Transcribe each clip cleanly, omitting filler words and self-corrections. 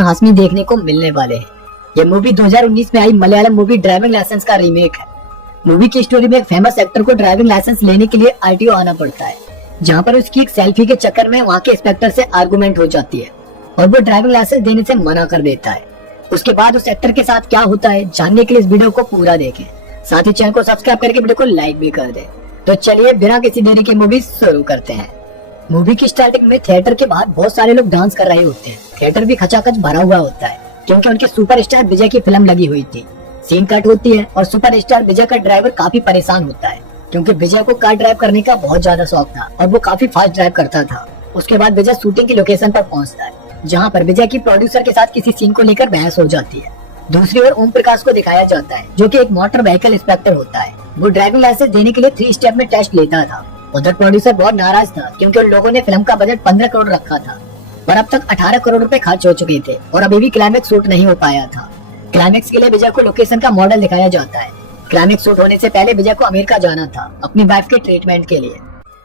हाशमी देखने को मिलने वाले हैं। ये मूवी 2019 में आई मलयालम मूवी ड्राइविंग लाइसेंस का रीमेक है। मूवी की स्टोरी में एक फेमस एक्टर को ड्राइविंग लाइसेंस लेने के लिए आरटीओ आना पड़ता है, जहाँ पर उसकी एक सेल्फी के चक्कर में वहाँ के इंस्पेक्टर से आर्गुमेंट हो जाती है और वो ड्राइविंग लाइसेंस देने से मना कर देता है। उसके बाद उस एक्टर के साथ क्या होता है जानने के लिए इस वीडियो को पूरा देखें, साथ ही चैनल को सब्सक्राइब करके वीडियो को लाइक भी कर दें। तो चलिए बिना किसी देरी के मूवी शुरू करते हैं। मूवी की स्टार्टिंग में थिएटर के बाहर बहुत सारे लोग डांस कर रहे होते हैं। थिएटर भी खचाखच भरा हुआ होता है क्योंकि उनके सुपरस्टार विजय की फिल्म लगी हुई थी। सीन कट होती है और सुपरस्टार विजय का ड्राइवर काफी परेशान होता है क्योंकि विजय को कार ड्राइव करने का बहुत ज्यादा शौक था और वो काफी फास्ट ड्राइव करता था। उसके बाद विजय शूटिंग की लोकेशन पर पहुंचता है, जहां पर विजय की प्रोड्यूसर के साथ किसी सीन को लेकर बहस हो जाती है। दूसरी ओर ओम प्रकाश को दिखाया जाता है, जो कि एक मोटर व्हीकल इंस्पेक्टर होता है। वो ड्राइविंग लाइसेंस देने के लिए 3 स्टेप में टेस्ट लेता था। उधर प्रोड्यूसर बहुत नाराज था क्योंकि उन लोगों ने फिल्म का बजट 15 करोड़ रखा था और अब तक 18 करोड़ रुपए खर्च हो चुके थे और अभी भी क्लाइमेक्स शूट नहीं हो पाया था। क्लाइमेक्स के लिए विजय को लोकेशन का मॉडल दिखाया जाता है। क्लाइमेक्स शूट होने से पहले विजय को अमेरिका जाना था अपनी वाइफ के ट्रीटमेंट के लिए,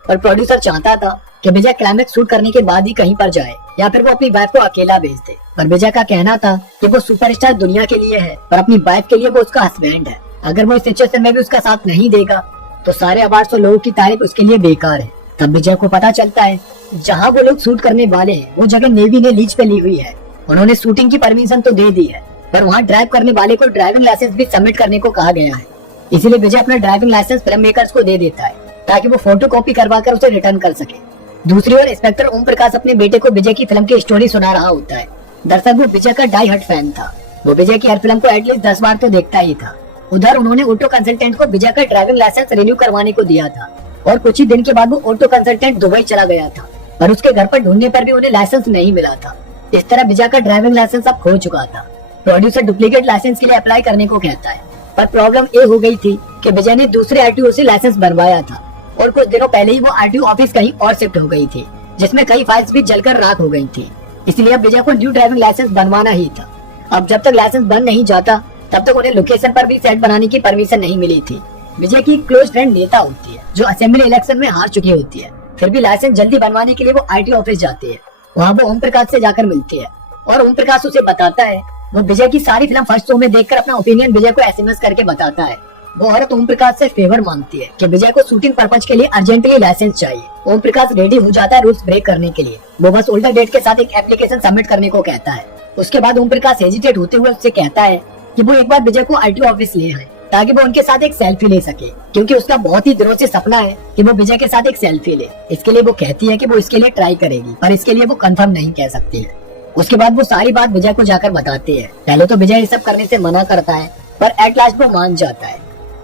और प्रोड्यूसर चाहता था कि विजय क्लाइमेक्स शूट करने के बाद ही कहीं पर जाए या फिर वो अपनी वाइफ को अकेला भेज दे। पर विजय का कहना था कि वो सुपरस्टार दुनिया के लिए है पर अपनी वाइफ के लिए वो उसका हस्बैंड है। अगर वो इस सिचुएशन में भी उसका साथ नहीं देगा तो सारे अवार्ड और लोगों की तारीफ उसके लिए बेकार है। तब विजय को पता चलता है जहाँ वो लोग शूट करने वाले हैं वो जगह नेवी ने लीज पे ली हुई है। उन्होंने शूटिंग की परमिशन तो दे दी है पर वहाँ ड्राइव करने वाले को ड्राइविंग लाइसेंस भी सबमिट करने को कहा गया है। इसीलिए विजय अपना ड्राइविंग लाइसेंस फिल्म मेकर्स को दे देता है ताकि वो फोटो कॉपी करवा कर उसे रिटर्न कर सके। दूसरी ओर इंस्पेक्टर ओम प्रकाश अपने बेटे को विजय की फिल्म की स्टोरी सुना रहा होता है। दरअसल वो विजय का डाई हार्ड फैन था। वो विजय की हर फिल्म को एटलीस्ट 10 बार तो देखता ही था। उधर उन्होंने ऑटो कंसल्टेंट को विजय का ड्राइविंग लाइसेंस रिन्यू करवाने को दिया था और कुछ ही दिन के बाद वो ऑटो कंसल्टेंट दुबई चला गया था, पर उसके घर पर ढूंढने पर भी उन्हें लाइसेंस नहीं मिला था। इस तरह विजय का ड्राइविंग लाइसेंस अब खो चुका था। प्रोड्यूसर डुप्लीकेट लाइसेंस के लिए अप्लाई करने को कहता है, पर प्रॉब्लम ये हो गई थी कि विजय ने दूसरे आरटीओ से लाइसेंस बनवाया था और कुछ दिनों पहले ही वो आरटीओ ऑफिस कहीं और शिफ्ट हो गई थी, जिसमें कई फाइल्स भी जलकर राख हो गई थी। इसलिए अब विजय को न्यू ड्राइविंग लाइसेंस बनवाना ही था। अब जब तक लाइसेंस बन नहीं जाता तब तक उन्हें लोकेशन पर भी सेट बनाने की परमिशन नहीं मिली थी। विजय की क्लोज फ्रेंड नेता होती है जो असेंबली इलेक्शन में हार चुकी होती है, फिर भी लाइसेंस जल्दी बनवाने के लिए वो आरटीओ ऑफिस जाती है। वहाँ वो ओम प्रकाश से जाकर मिलती है और ओम प्रकाश उसे बताता है वो विजय की सारी फिल्म फर्स्ट शो में देखकर अपना ओपिनियन विजय को एसएमएस करके बताता है। वो औरत ओम प्रकाश से फेवर मांगती है कि विजय को शूटिंग पर्पज के लिए अर्जेंटली लाइसेंस चाहिए। ओम प्रकाश रेडी हो जाता है रूल्स ब्रेक करने के लिए। वो बस ओल्डर डेट के साथ एक एप्लीकेशन सबमिट करने को कहता है। उसके बाद ओम प्रकाश हेजिटेट होते हुए उससे कहता है कि वो एक बार विजय को आरटीओ ऑफिस ले आए ताकि वो उनके साथ एक सेल्फी ले सके, क्योंकि उसका बहुत ही दिनों से सपना है कि वो विजय के साथ एक सेल्फी ले। इसके लिए वो कहती है कि वो इसके लिए ट्राई करेगी, पर इसके लिए वो कंफर्म नहीं कह सकती है। उसके बाद वो सारी बात विजय को जाकर बताती है। पहले तो विजय ये सब करने से मना करता है, पर एट लास्ट वो मान जाता है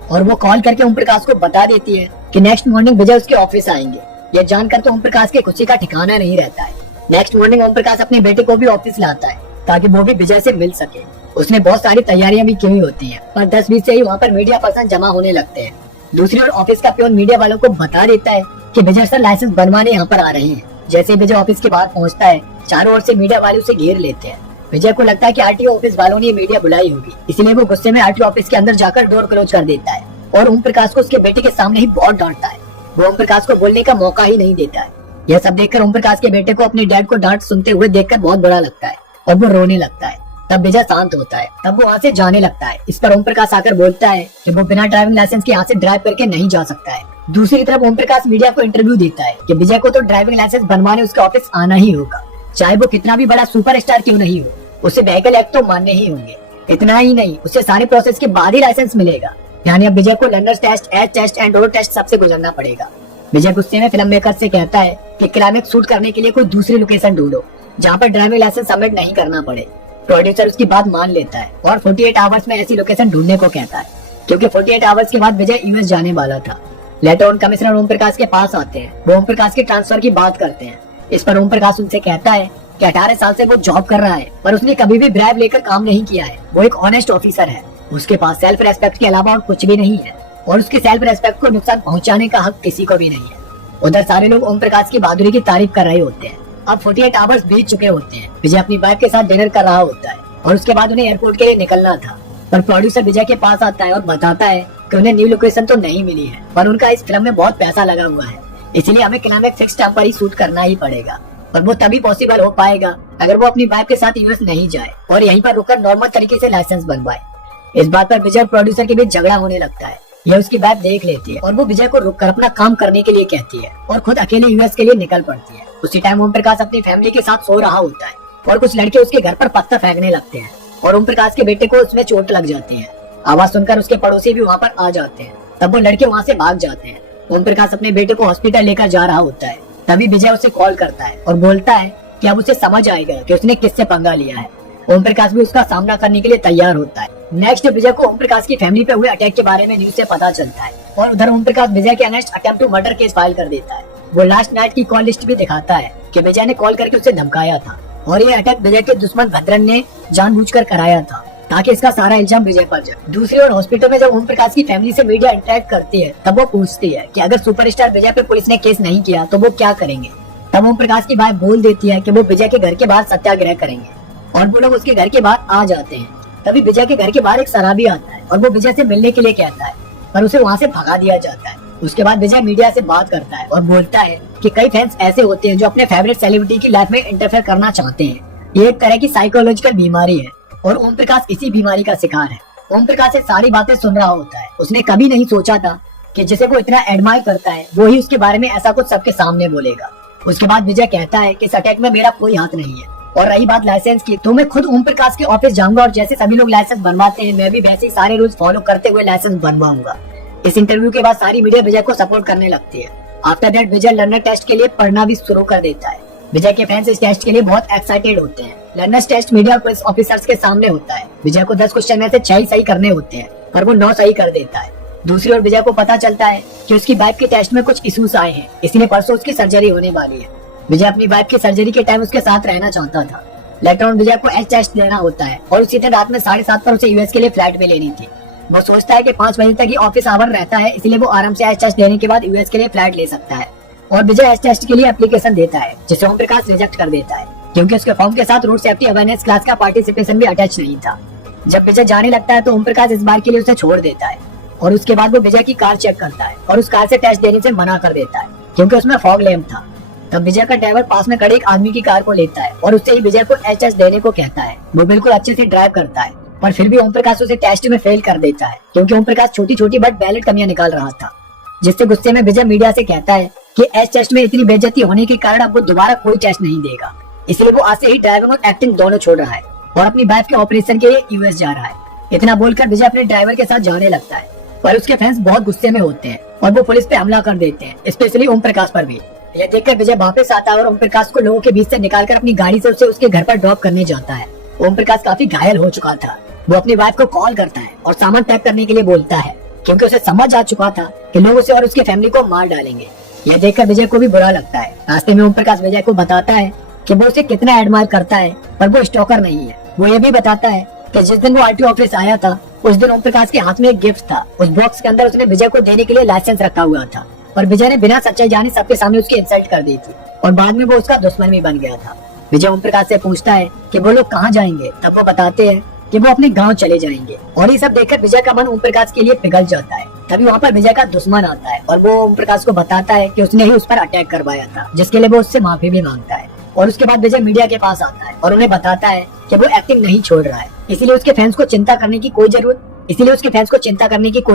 और वो कॉल करके ओम प्रकाश को बता देती है कि नेक्स्ट मॉर्निंग विजय उसके ऑफिस आएंगे। ये जानकर तो ओम प्रकाश के खुशी का ठिकाना नहीं रहता है। नेक्स्ट मॉर्निंग ओम प्रकाश अपने बेटे को भी ऑफिस लाता है ताकि वो भी विजय से मिल सके। उसने बहुत सारी तैयारियां भी की हुई होती हैं, पर 10-20 से ही वहाँ पर मीडिया पर्सन जमा होने लगते हैं। दूसरी ओर ऑफिस का प्योन मीडिया वालों को बता देता है कि विजय सर लाइसेंस बनवाने यहाँ पर आ रहे हैं। जैसे विजय ऑफिस के बाहर पहुँचता है, चारों ओर से मीडिया वाले उसे घेर लेते हैं। विजय को लगता है कि आरटीओ ऑफिस वालों ने मीडिया बुलाई होगी, इसलिए वो गुस्से में आरटीओ ऑफिस के अंदर जाकर डोर क्लोज कर देता है और ओम प्रकाश को उसके बेटे के सामने ही बहुत डांटता है। वो ओम प्रकाश को बोलने का मौका ही नहीं देता है। यह सब देखकर ओम प्रकाश के बेटे को अपने डैड को डांट सुनते हुए देखकर बहुत बुरा लगता है और वो रोने लगता है। तब विजय शांत होता है। तब वो वहाँ से जाने लगता है। इस पर ओम प्रकाश आकर बोलता है कि वो बिना ड्राइविंग लाइसेंस के यहाँ से ड्राइव करके नहीं जा सकता है। दूसरी तरफ ओम प्रकाश मीडिया को इंटरव्यू देता है कि विजय को तो ड्राइविंग लाइसेंस बनवाने उसके ऑफिस आना ही होगा, चाहे वो कितना भी बड़ा सुपरस्टार क्यों नहीं हो। उसे व्हीकल एक्ट तो मानने ही होंगे। इतना ही नहीं, उसे सारे प्रोसेस के बाद ही लाइसेंस मिलेगा। यानी अब विजय को learners test, age test and road test सबसे गुजरना पड़ेगा। विजय गुस्से में फिल्म मेकर से कहता है कि क्लाइमेक्स शूट करने के लिए कोई दूसरी लोकेशन ढूंढो जहाँ पर ड्राइविंग लाइसेंस सबमिट नहीं करना पड़े। प्रोड्यूसर उसकी बात मान लेता है और 48 आवर्स में ऐसी लोकेशन ढूंढने को कहता है, क्योंकि 48 आवर्स के बाद विजय यूएस जाने वाला था। Later on commissioner Om Prakash के पास आते हैं। वो ओम प्रकाश के ट्रांसफर की बात करते हैं। इस पर ओम प्रकाश उनसे कहता है कि 18 साल से वो जॉब कर रहा है, पर उसने कभी भी ब्राइब लेकर काम नहीं किया है। वो एक ऑनेस्ट ऑफिसर है। उसके पास सेल्फ रेस्पेक्ट के अलावा और कुछ भी नहीं है और उसके सेल्फ रेस्पेक्ट को नुकसान पहुंचाने का हक किसी को भी नहीं है। उधर सारे लोग ओम प्रकाश की बहादुरी की तारीफ कर रहे होते हैं। अब 48 आवर्स बीत चुके होते हैं। विजय अपनी वाइफ के साथ डिनर कर रहा होता है और उसके बाद उन्हें एयरपोर्ट के लिए निकलना था, पर प्रोड्यूसर विजय के पास आता है और बताता है कि उन्हें न्यू लोकेशन तो नहीं मिली है, पर उनका इस फिल्म में बहुत पैसा लगा हुआ है, इसलिए हमें क्लाइमेक्स फिक्स टाइम पर ही शूट करना ही पड़ेगा। और वो तभी पॉसिबल हो पाएगा अगर वो अपनी वाइफ के साथ यूएस नहीं जाए और यहीं पर रुककर नॉर्मल तरीके से लाइसेंस बनवाए। इस बात पर विजय और प्रोड्यूसर के बीच झगड़ा होने लगता है। यह उसकी वाइफ देख लेती है और वो विजय को रुककर अपना काम करने के लिए कहती है और खुद अकेले यूएस के लिए निकल पड़ती है। उसी टाइम ओम प्रकाश अपनी फैमिली के साथ सो रहा होता है और कुछ लड़के उसके घर पर पत्थर फेंकने लगते हैं और ओम प्रकाश के बेटे को उसमें चोट लग जाती है। आवाज सुनकर उसके पड़ोसी भी वहाँ पर आ जाते हैं। तब वो लड़के वहाँ से भाग जाते हैं। ओम प्रकाश अपने बेटे को हॉस्पिटल लेकर जा रहा होता है। तभी विजय उसे कॉल करता है और बोलता है कि अब उसे समझ आएगा कि उसने किससे पंगा लिया है। ओम प्रकाश भी उसका सामना करने के लिए तैयार होता है। नेक्स्ट विजय को ओम प्रकाश की फैमिली पे हुए अटैक के बारे में न्यूज से पता चलता है और उधर ओम प्रकाश विजय के against attempt to murder case file कर देता है। वो लास्ट नाइट की कॉल लिस्ट भी दिखाता है कि विजय ने कॉल करके उसे धमकाया था और ये अटैक विजय के दुश्मन भद्रन ने जानबूझकर कराया था ताकि इसका सारा इल्जाम विजय पर जाए। दूसरी ओर हॉस्पिटल में जब ओम प्रकाश की फैमिली से मीडिया इंटरेक्ट करती है तब वो पूछती है कि अगर सुपरस्टार विजय पे पुलिस ने केस नहीं किया तो वो क्या करेंगे। तब ओम प्रकाश की वाइफ बोल देती है कि वो विजय के घर के बाहर सत्याग्रह करेंगे और वो लोग उसके घर के बाहर आ जाते हैं। तभी विजय के घर के बाहर एक शराबी आता है और वो विजय से मिलने के लिए कहता है पर उसे वहाँ से भगा दिया जाता है। उसके बाद विजय मीडिया से बात करता है और बोलता है कि कई फैंस ऐसे होते हैं जो अपने फेवरेट सेलिब्रिटी की लाइफ में इंटरफेयर करना चाहते हैं। ये एक तरह की साइकोलॉजिकल बीमारी है और ओम प्रकाश इसी बीमारी का शिकार है। ओम प्रकाश से सारी बातें सुन रहा होता है। उसने कभी नहीं सोचा था कि जिसे वो इतना एडमायर करता है वो ही उसके बारे में ऐसा कुछ सबके सामने बोलेगा। उसके बाद विजय कहता है कि इस अटैक में मेरा कोई हाथ नहीं है और रही बात लाइसेंस की तो मैं खुद ओम प्रकाश के ऑफिस जाऊंगा और जैसे सभी लोग लाइसेंस बनवाते हैं मैं भी वैसे ही सारे रूल्स फॉलो करते हुए लाइसेंस बनवाऊंगा। इस इंटरव्यू के बाद सारी मीडिया विजय को सपोर्ट करने लगती है। After that Vijay learner test के लिए पढ़ना भी शुरू कर देता है। विजय के फैंस इस टेस्ट के लिए बहुत एक्साइटेड होते हैं। Learners test media police officers के सामने होता है। विजय को 10 क्वेश्चन में से 6 सही करने होते हैं पर वो 9 सही कर देता है। दूसरी ओर विजय को पता चलता है कि उसकी वाइफ के टेस्ट में कुछ इश्यूज आए हैं, इसलिए परसों उसकी सर्जरी होने वाली है। विजय अपनी वाइफ की सर्जरी के टाइम उसके साथ रहना चाहता था। लेटर ऑन विजय को एच टेस्ट देना होता है और उसी दिन रात में 7:30 पर उसे यूएस के लिए फ्लाइट भी लेनी थी। वो सोचता है कि 5 बजे तक ही ऑफिस आवर रहता है, इसलिए वो आराम से एच टेस्ट देने के बाद यूएस के लिए फ्लाइट ले सकता है। और विजय एच टेस्ट के लिए एप्लीकेशन देता है जिसे ओम प्रकाश रिजेक्ट कर देता है क्योंकि उसके फॉर्म के साथ रोड सेफ्टी अवेयरनेस क्लास का पार्टिसिपेशन भी अटैच नहीं था। जब विजय जाने लगता है तो ओम प्रकाश इस बार के लिए उसे छोड़ देता है और उसके बाद वो विजय की कार चेक करता है और उस कार से टेस्ट देने से मना कर देता है क्योंकि उसमें फॉग लैम्प था। तब विजय का ड्राइवर पास में खड़े एक आदमी की कार को लेता है और उससे ही विजय को एच टेस्ट देने को कहता है। वो बिल्कुल अच्छे से ड्राइव करता है पर फिर भी ओम प्रकाश उसे टेस्ट में फेल कर देता है क्योंकि ओम प्रकाश छोटी छोटी बट वैलिड कमियां निकाल रहा था। जिससे गुस्से में विजय मीडिया से कहता है कि एच टेस्ट में इतनी बेइज्जती होने के कारण अब वो दोबारा कोई टेस्ट नहीं देगा, इसलिए वो आज से ही ड्राइविंग और एक्टिंग दोनों छोड़ रहा है और अपनी वाइफ के ऑपरेशन के लिए यूएस जा रहा है। इतना बोलकर विजय अपने ड्राइवर के साथ जाने लगता है पर उसके फैंस बहुत गुस्से में होते हैं और वो पुलिस पे हमला कर देते हैं, स्पेशली ओम प्रकाश पर भी। यह देखकर विजय वापस आता है और ओम प्रकाश को लोगों के बीच से निकालकर अपनी गाड़ी से उसे उसके घर पर ड्रॉप करने जाता है। ओम प्रकाश काफी घायल हो चुका था। वो अपनी वाइफ को कॉल करता है और सामान पैक करने के लिए बोलता है क्योंकि उसे समझ आ चुका था कि लोग उसे और उसकी फैमिली को मार डालेंगे। यह देखकर विजय को भी बुरा लगता है। रास्ते में ओम प्रकाश विजय को बताता है कि वो उसे कितना एडमायर करता है पर वो स्टॉकर नहीं है। वो ये भी बताता है कि जिस दिन वो आरटीओ ऑफिस आया था उस दिन ओम प्रकाश के हाथ में एक गिफ्ट था। उस बॉक्स के अंदर उसने विजय को देने के लिए लाइसेंस रखा हुआ था पर विजय ने बिना सच्चाई जाने सबके सामने उसकी इंसल्ट कर दी थी और बाद में वो उसका दुश्मन भी बन गया था। विजय ओम प्रकाश से पूछता है कि वो लोग कहाँ जाएंगे। तब वो बताते हैं कि वो अपने गांव चले जाएंगे और ये सब देखकर विजय का मन ओम प्रकाश के लिए पिघल जाता है। तभी वहाँ पर विजय का दुश्मन आता है और वो ओम प्रकाश को बताता है कि उसने ही उस पर अटैक करवाया था, जिसके लिए वो उससे माफी भी मांगता है। और उसके बाद विजय मीडिया के पास आता है और उन्हें बताता है कि वो एक्टिंग नहीं छोड़ रहा है, इसीलिए उसके फैंस को चिंता करने की कोई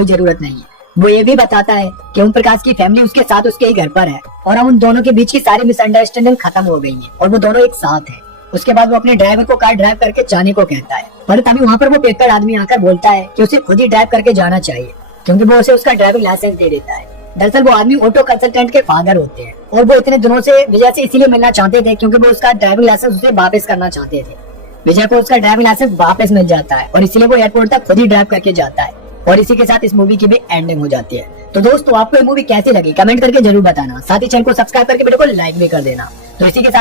जरूरत नहीं है। वो ये भी बताता है कि ओम प्रकाश की फैमिली उसके साथ उसके ही घर पर है और अब उन दोनों के बीच की सारी मिसअंडरस्टैंडिंग खत्म हो गई है और वो दोनों एक साथ है। उसके बाद वो अपने ड्राइवर को कार ड्राइव करके जाने को कहता है पर तभी वहाँ पर वो पेपर आदमी आकर बोलता है कि उसे खुद ही ड्राइव करके जाना चाहिए क्योंकि वो उसे उसका ड्राइविंग लाइसेंस दे देता है। दरअसल वो आदमी ऑटो कंसल्टेंट के फादर होते हैं और वो इतने दिनों से विजय से इसीलिए मिलना चाहते थे क्योंकि वो उसका ड्राइविंग लाइसेंस उसे वापस करना चाहते थे। विजय को उसका ड्राइविंग लाइसेंस वापस मिल जाता है और इसीलिए वो एयरपोर्ट तक खुद ही ड्राइव करके जाता है और इसी के साथ इस मूवी की भी एंडिंग हो जाती है। तो दोस्तों आपको ये मूवी कैसी लगी कमेंट करके जरूर बताना, साथ ही चैनल को सब्सक्राइब करके वीडियो को लाइक भी कर देना। तो इसी के साथ